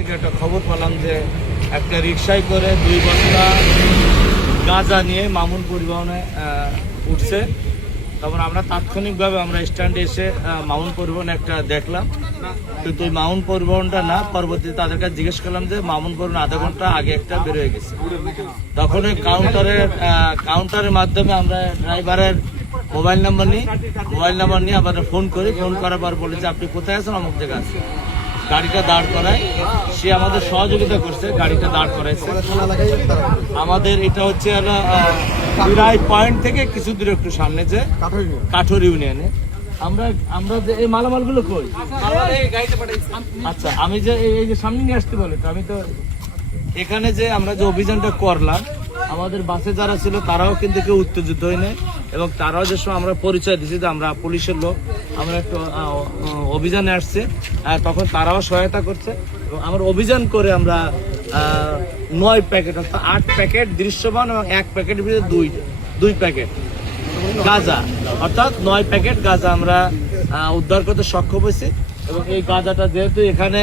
থেকে একটা খবর পেলাম যে একটা রিকশায় করে 2 বস্তা গাঁজা নিয়ে মামুন পরিবহনে উঠছে। তখন আমরা তাৎক্ষণিকভাবে আমরা স্ট্যান্ডে এসে মামুন পরিবহনে একটা দেখলাম, কিন্তু ওই মামুন পরিবহনটা না। পরবর্তীতে তাদের কাছে জিজ্ঞেস করলাম যে মামুন পরিবহন আধা ঘন্টা আগে একটা বের হয়ে গেছে। তখন ওই কাউন্টারের মাধ্যমে আমরা ড্রাইভারের মোবাইল নাম্বার নিয়ে আবার ফোন করার পর বলেছে আপনি কোথায় আছেন, অমুক জায়গায় আছেন। গাড়িটা দাঁড় করায় সে আমাদের সহযোগিতা করছে, গাড়িটা দাঁড় করাইছে। আমাদের এটা হচ্ছে পয়েন্ট থেকে কিছু দূরে একটু সামনে যে কাঠোর ইউনিয়নে আমরা যে এই মালামালগুলো কই। আচ্ছা, আমি যে এই যে সামনে নিয়ে আসতে বলে, আমি তো এখানে যে আমরা যে অভিযানটা করলাম, আমাদের বাসে যারা ছিল তারাও কিন্তু কেউ উত্তেজিত হয়নি, এবং তারাও যে সময় আমরা পরিচয় দিচ্ছি যে আমরা পুলিশের লোক, আমরা একটু অভিযানে আসছে, তখন তারাও সহায়তা করছে। এবং আমরা অভিযান করে আমরা 9 প্যাকেট অর্থাৎ 8 প্যাকেট দৃশ্যমান এবং 1 প্যাকেটের ভিতরে 2 প্যাকেট গাঁজা অর্থাৎ 9 প্যাকেট গাঁজা আমরা উদ্ধার করতে সক্ষম হয়েছি। এবং এই গাঁজাটা যেহেতু এখানে